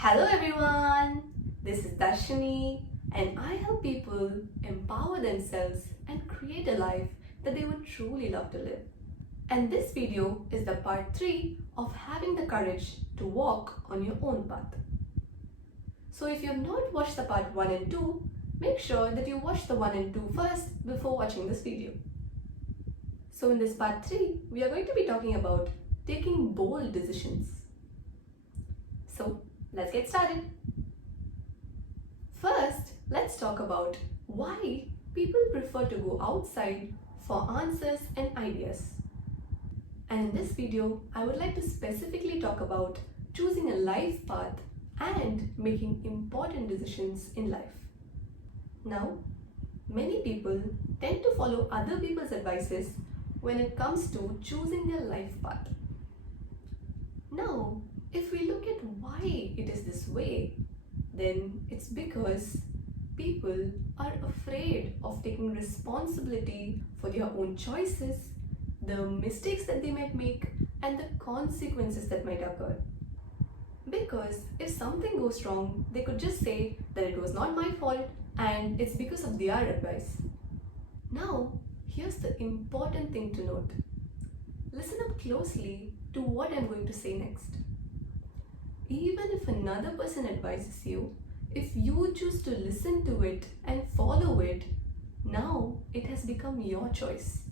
Hello everyone, this is Darshini and I help people empower themselves and create a life that they would truly love to live. And this video is the part 3 of having the courage to walk on your own path. So if you have not watched the part 1 and 2, make sure that you watch the 1 and 2 first before watching this video. So in this part 3, we are going to be talking about taking bold decisions. So let's get started. First, let's talk about why people prefer to go outside for answers and ideas. And in this video, I would like to specifically talk about choosing a life path and making important decisions in life. Now, many people tend to follow other people's advices when it comes to choosing their life path. Now, if we look at why it is this way, then it's because people are afraid of taking responsibility for their own choices, the mistakes that they might make, and the consequences that might occur. Because if something goes wrong, they could just say that it was not my fault and it's because of their advice. Now, here's the important thing to note. Listen up closely to what I'm going to say next. Even if another person advises you, if you choose to listen to it and follow it, now it has become your choice.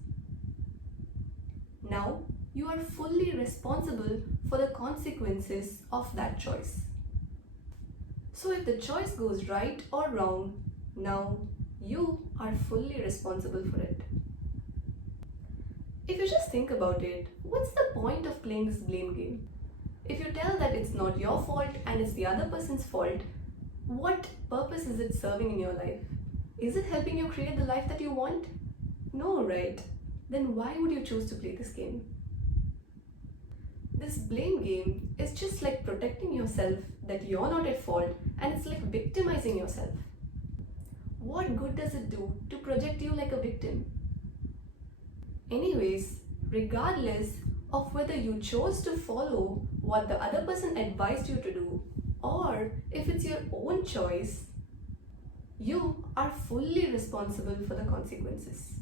Now you are fully responsible for the consequences of that choice. So if the choice goes right or wrong, now you are fully responsible for it. If you just think about it, what's the point of playing this blame game? If you tell that it's not your fault and it's the other person's fault, what purpose is it serving in your life? Is it helping you create the life that you want? No, right? Then why would you choose to play this game? This blame game is just like protecting yourself that you're not at fault, and it's like victimizing yourself. What good does it do to project you like a victim? Anyways, regardless of whether you chose to follow what the other person advised you to do or if it's your own choice, you are fully responsible for the consequences.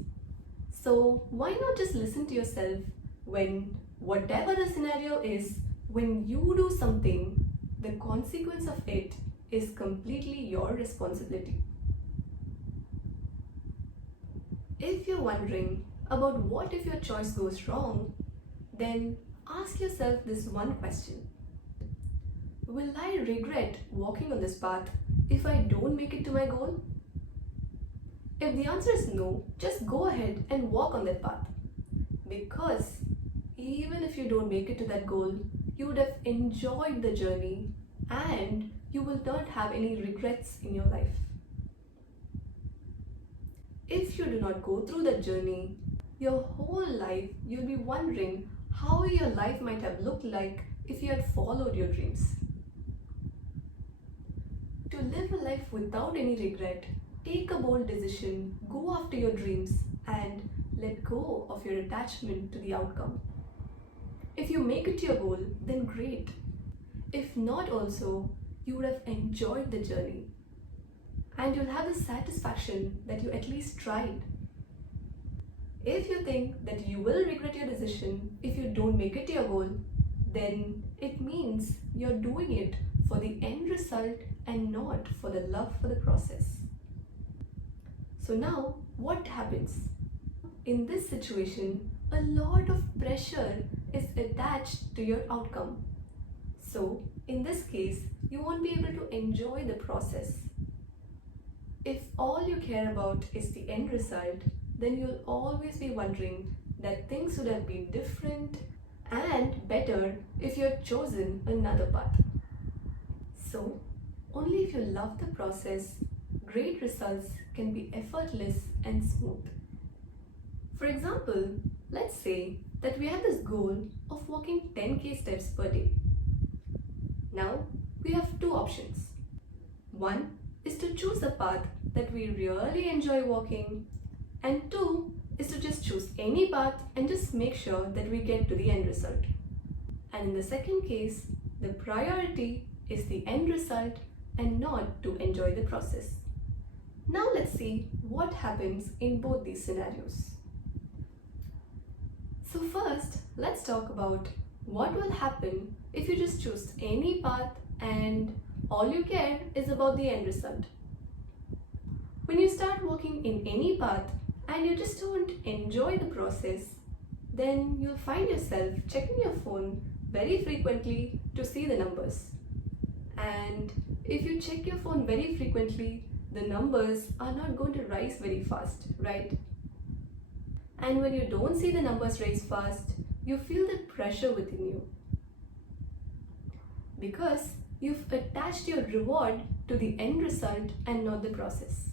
So why not just listen to yourself when whatever the scenario is, when you do something, the consequence of it is completely your responsibility. If you're wondering about what if your choice goes wrong, then ask yourself this one question. Will I regret walking on this path if I don't make it to my goal? If the answer is no, just go ahead and walk on that path. Because even if you don't make it to that goal, you would have enjoyed the journey and you will not have any regrets in your life. If you do not go through that journey, your whole life you'll be wondering how your life might have looked like if you had followed your dreams. To live a life without any regret, take a bold decision, go after your dreams, and let go of your attachment to the outcome. If you make it to your goal, then great. If not also, you would have enjoyed the journey. And you'll have the satisfaction that you at least tried. If you think that you will regret your decision if you don't make it to your goal, then it means you're doing it for the end result and not for the love for the process. So now, what happens? In this situation, a lot of pressure is attached to your outcome. So, in this case, you won't be able to enjoy the process. If all you care about is the end result, then you'll always be wondering that things would have been different and better if you had chosen another path. So, only if you love the process, great results can be effortless and smooth. For example, let's say that we have this goal of walking 10k steps per day. Now, we have two options. One is to choose a path that we really enjoy walking, and two is to just choose any path and just make sure that we get to the end result. And in the second case, the priority is the end result and not to enjoy the process. Now let's see what happens in both these scenarios. So first, let's talk about what will happen if you just choose any path and all you care is about the end result. When you start walking in any path and you just don't enjoy the process, then you'll find yourself checking your phone very frequently to see the numbers. And if you check your phone very frequently, the numbers are not going to rise very fast, right? And when you don't see the numbers rise fast, you feel that pressure within you. Because you've attached your reward to the end result and not the process.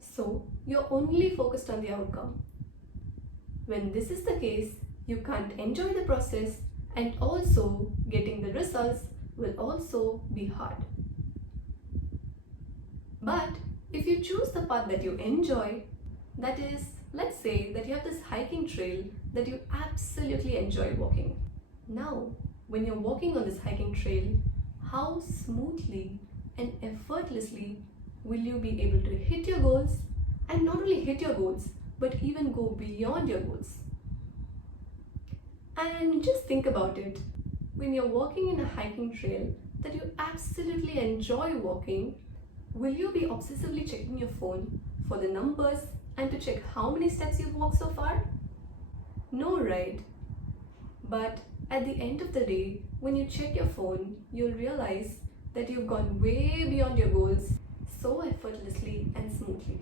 So you're only focused on the outcome. When this is the case, you can't enjoy the process, and also getting the results will also be hard. But if you choose the path that you enjoy, that is, let's say that you have this hiking trail that you absolutely enjoy walking. Now, when you're walking on this hiking trail, how smoothly and effortlessly will you be able to hit your goals, and not only hit your goals, but even go beyond your goals? And just think about it. When you're walking in a hiking trail that you absolutely enjoy walking, will you be obsessively checking your phone for the numbers and to check how many steps you've walked so far? No, right? But at the end of the day, when you check your phone, you'll realize that you've gone way beyond your goals so effortlessly and smoothly.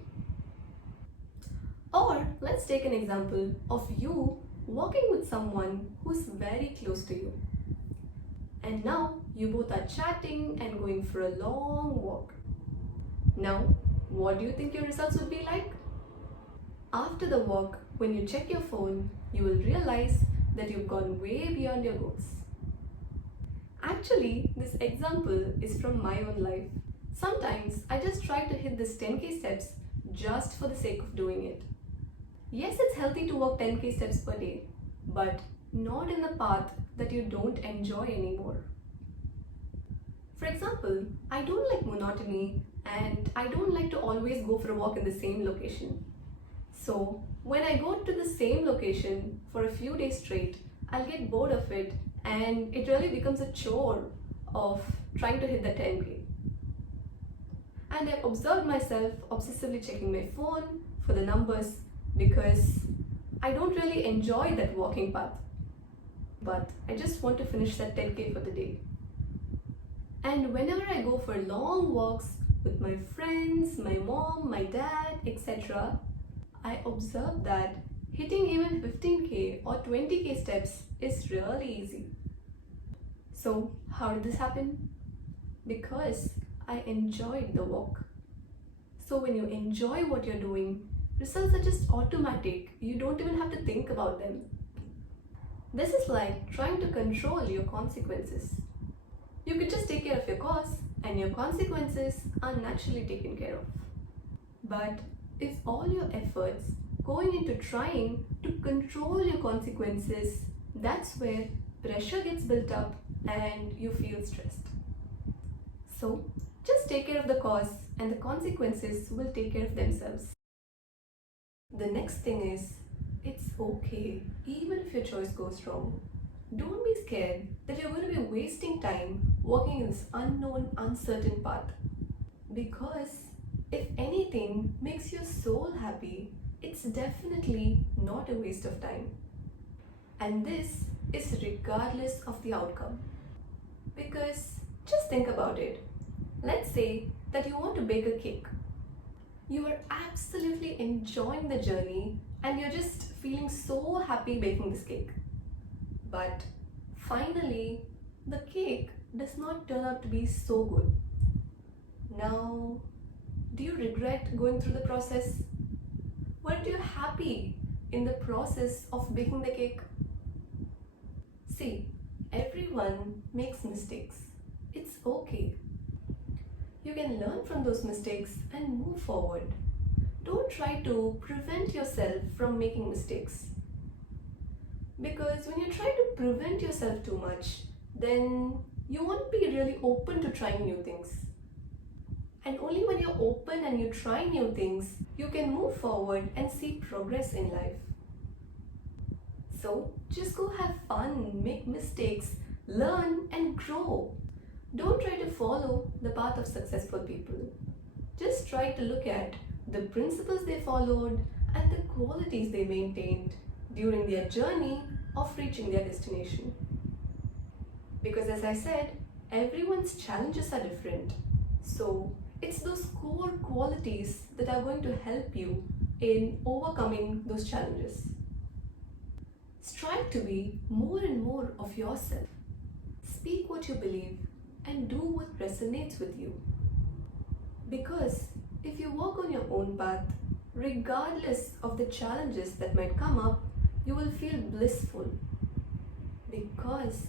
Or let's take an example of you walking with someone who's very close to you. And now you both are chatting and going for a long walk. Now, what do you think your results would be like? After the walk, when you check your phone, you will realize that you've gone way beyond your goals. Actually, this example is from my own life. Sometimes I just try to hit this 10k steps just for the sake of doing it. Yes, it's healthy to walk 10k steps per day, but not in the path that you don't enjoy anymore. For example, I don't like monotony and I don't like to always go for a walk in the same location. So when I go to the same location for a few days straight, I'll get bored of it and it really becomes a chore of trying to hit the 10k. And I've observed myself obsessively checking my phone for the numbers because I don't really enjoy that walking path. But I just want to finish that 10k for the day. And whenever I go for long walks with my friends, my mom, my dad, etc., I observe that hitting even 15k or 20k steps is really easy. So how did this happen? Because I enjoyed the walk. So when you enjoy what you're doing, results are just automatic. You don't even have to think about them. This is like trying to control your consequences. You can just take care of your cause and your consequences are naturally taken care of. But if all your efforts going into trying to control your consequences, that's where pressure gets built up and you feel stressed. So just take care of the cause and the consequences will take care of themselves. The next thing is, it's okay even if your choice goes wrong. Don't be scared that you're going to be wasting time walking in this unknown, uncertain path. Because if anything makes your soul happy, it's definitely not a waste of time. And this is regardless of the outcome. Because just think about it. Let's say that you want to bake a cake. You are absolutely enjoying the journey and you're just feeling so happy baking this cake. But finally, the cake does not turn out to be so good. Now, do you regret going through the process? Weren't you happy in the process of baking the cake? See, everyone makes mistakes. It's okay. You can learn from those mistakes and move forward. Don't try to prevent yourself from making mistakes. Because when you try to prevent yourself too much, then you won't be really open to trying new things. And only when you're open and you try new things, you can move forward and see progress in life. So just go have fun, make mistakes, learn and grow. Don't try to follow the path of successful people. Just try to look at the principles they followed and the qualities they maintained during their journey of reaching their destination. Because as I said, everyone's challenges are different. So it's those core qualities that are going to help you in overcoming those challenges. Strive to be more and more of yourself. Speak what you believe and do what resonates with you. Because if you walk on your own path, regardless of the challenges that might come up, you will feel blissful. Because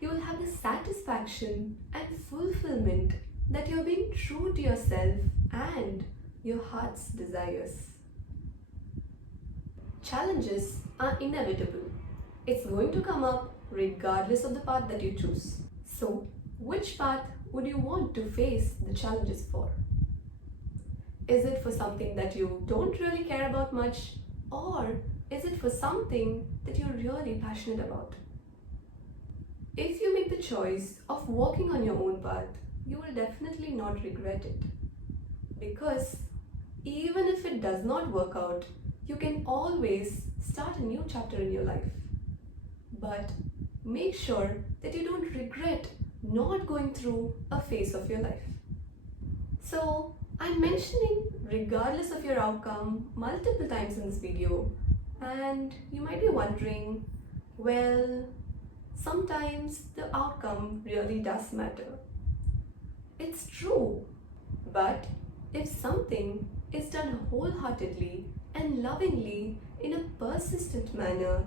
you will have the satisfaction and fulfillment that you're being true to yourself and your heart's desires. Challenges are inevitable. It's going to come up regardless of the path that you choose. So, which path would you want to face the challenges for? Is it for something that you don't really care about much, or is it for something that you're really passionate about? If you make the choice of walking on your own path, you will definitely not regret it. Because even if it does not work out, you can always start a new chapter in your life. But make sure that you don't regret not going through a phase of your life. So, I'm mentioning regardless of your outcome multiple times in this video, and you might be wondering, well, sometimes the outcome really does matter. It's true, but if something is done wholeheartedly and lovingly in a persistent manner,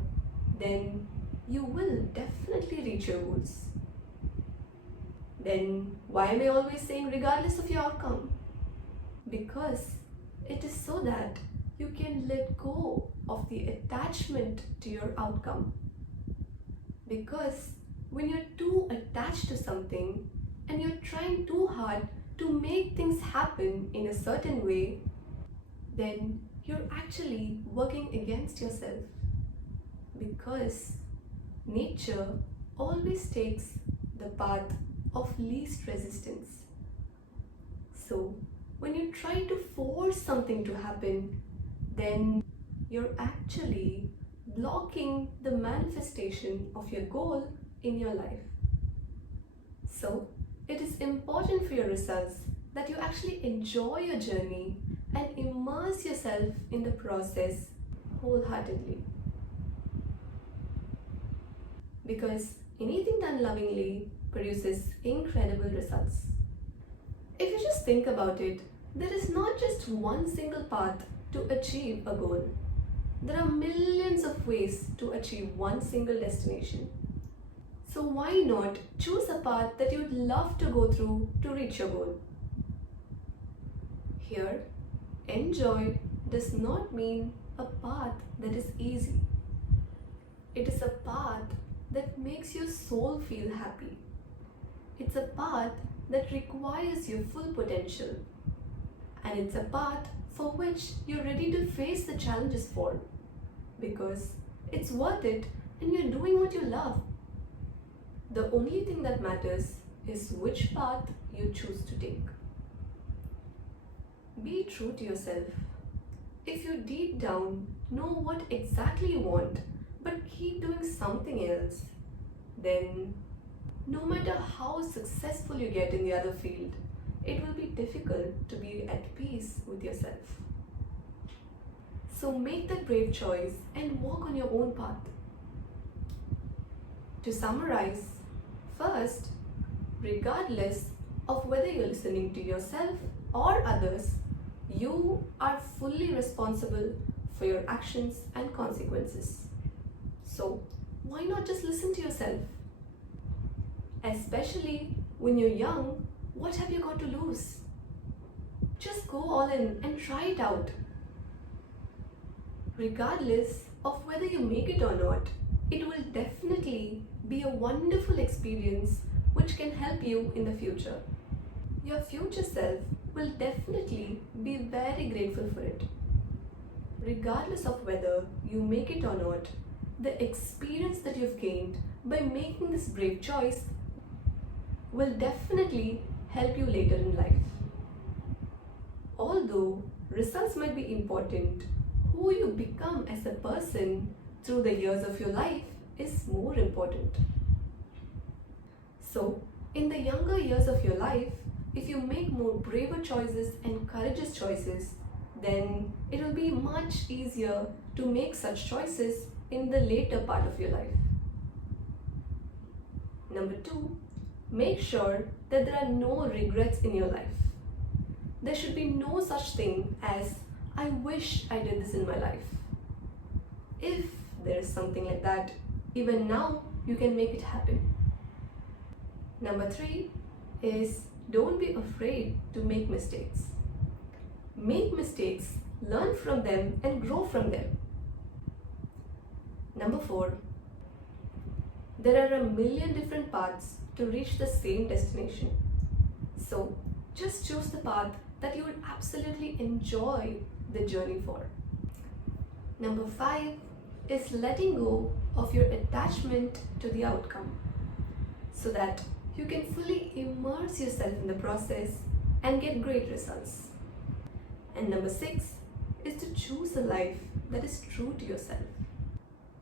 then you will definitely reach your goals. Then why am I always saying regardless of your outcome? Because it is so that you can let go of the attachment to your outcome. Because when you're too attached to something and you're trying too hard to make things happen in a certain way, then you're actually working against yourself. Because nature always takes the path of least resistance. So when you try to force something to happen, then you're actually blocking the manifestation of your goal in your life. So it is important for your results that you actually enjoy your journey and immerse yourself in the process wholeheartedly. Because anything done lovingly produces incredible results. If you just think about it, there is not just one single path to achieve a goal. There are millions of ways to achieve one single destination. So why not choose a path that you would love to go through to reach your goal? Here, enjoy does not mean a path that is easy. It is a path that makes your soul feel happy. It's a path that requires your full potential. And it's a path for which you're ready to face the challenges for. Because it's worth it and you're doing what you love. The only thing that matters is which path you choose to take. Be true to yourself. If you deep down know what exactly you want, but keep doing something else, then no matter how successful you get in the other field, it will be difficult to be at peace with yourself. So make that brave choice and walk on your own path. To summarize, first, regardless of whether you're listening to yourself or others, you are fully responsible for your actions and consequences. So why not just listen to yourself? Especially when you're young, what have you got to lose? Just go all in and try it out. Regardless of whether you make it or not, it will definitely be a wonderful experience which can help you in the future. Your future self will definitely be very grateful for it. Regardless of whether you make it or not, the experience that you've gained by making this brave choice will definitely help you later in life. Although results might be important, who you become as a person through the years of your life is more important. So, in the younger years of your life, if you make more braver choices and courageous choices, then it will be much easier to make such choices in the later part of your life. Number 2, make sure that there are no regrets in your life. There should be no such thing as, I wish I did this in my life. If there is something like that, even now you can make it happen. Number 3 is, don't be afraid to make mistakes. Make mistakes, learn from them, and grow from them. Number 4, there are a million different paths to reach the same destination. So just choose the path that you would absolutely enjoy the journey for. Number 5 is letting go of your attachment to the outcome so that you can fully immerse yourself in the process and get great results. And number 6 is to choose a life that is true to yourself.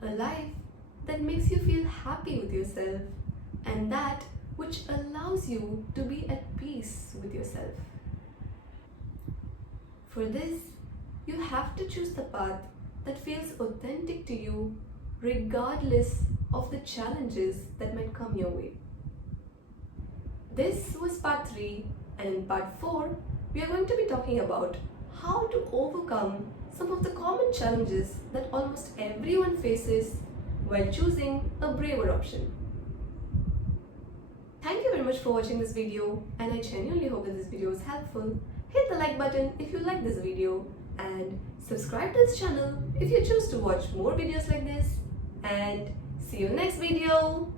A life that makes you feel happy with yourself and that which allows you to be at peace with yourself. For this, you have to choose the path that feels authentic to you regardless of the challenges that might come your way. This was part 3, and in part 4, we are going to be talking about how to overcome some of the common challenges that almost everyone faces while choosing a braver option. Thank you very much for watching this video, and I genuinely hope that this video was helpful. Hit the like button if you like this video and subscribe to this channel if you choose to watch more videos like this, and see you in the next video.